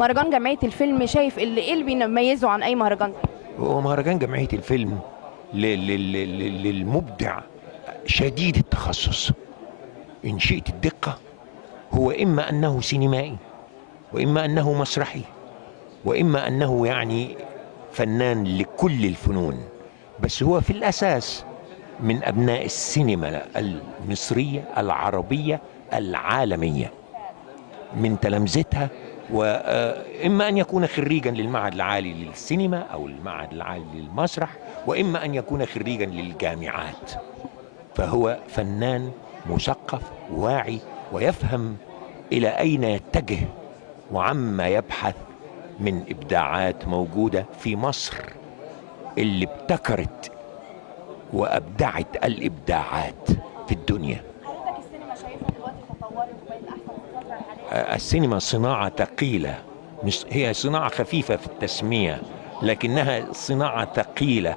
مهرجان جمعية الفيلم شايف ايه اللي بيميزه عن اي مهرجان تاني؟ هو مهرجان جمعية الفيلم للمبدع شديد التخصص إن شئت الدقة. هو إما أنه سينمائي، وإما أنه مسرحي، وإما أنه يعني فنان لكل الفنون، بس هو في الأساس من أبناء السينما المصرية العربية العالمية، من تلامذتها. وإما أن يكون خريجا للمعهد العالي للسينما أو المعهد العالي للمسرح، وإما أن يكون خريجا للجامعات. فهو فنان مثقف واعي ويفهم إلى أين يتجه وعما يبحث من إبداعات موجودة في مصر اللي ابتكرت وأبدعت الإبداعات في الدنيا. حضرتك السينما شايفها دلوقتي تطورت وبقت احسن في الفترة الحالية؟ السينما صناعة ثقيلة، مش هي صناعة خفيفة في التسمية، لكنها صناعة ثقيلة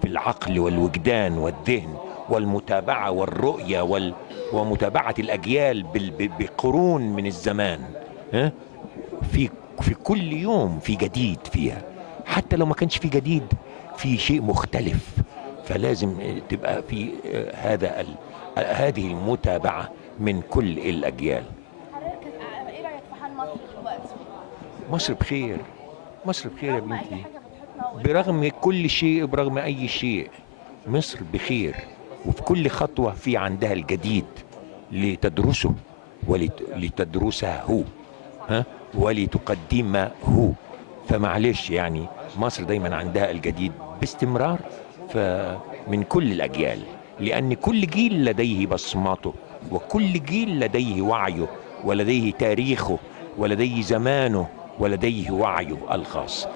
في العقل والوجدان والذهن والمتابعة والرؤية ومتابعة الأجيال بقرون من الزمان. ها؟ في كل يوم في جديد فيها، حتى لو ما كانش في جديد في شيء مختلف. فلازم تبقى في هذه المتابعة من كل الأجيال. حضرتك ايه رأيك في حال مصر دلوقتي؟ مصر بخير، مصر بخير يا رغم اي بنتي، حاجة بتحيطنا برغم كل شيء، برغم أي شيء مصر بخير. وفي كل خطوة في عندها الجديد لتدرسه ولتدرسه، ها، ولتقدمه. فمعلش يعني مصر دايما عندها الجديد باستمرار، فمن كل الأجيال، لأن كل جيل لديه بصماته، وكل جيل لديه وعيه ولديه تاريخه ولديه زمانه ولديه وعيه الخاص.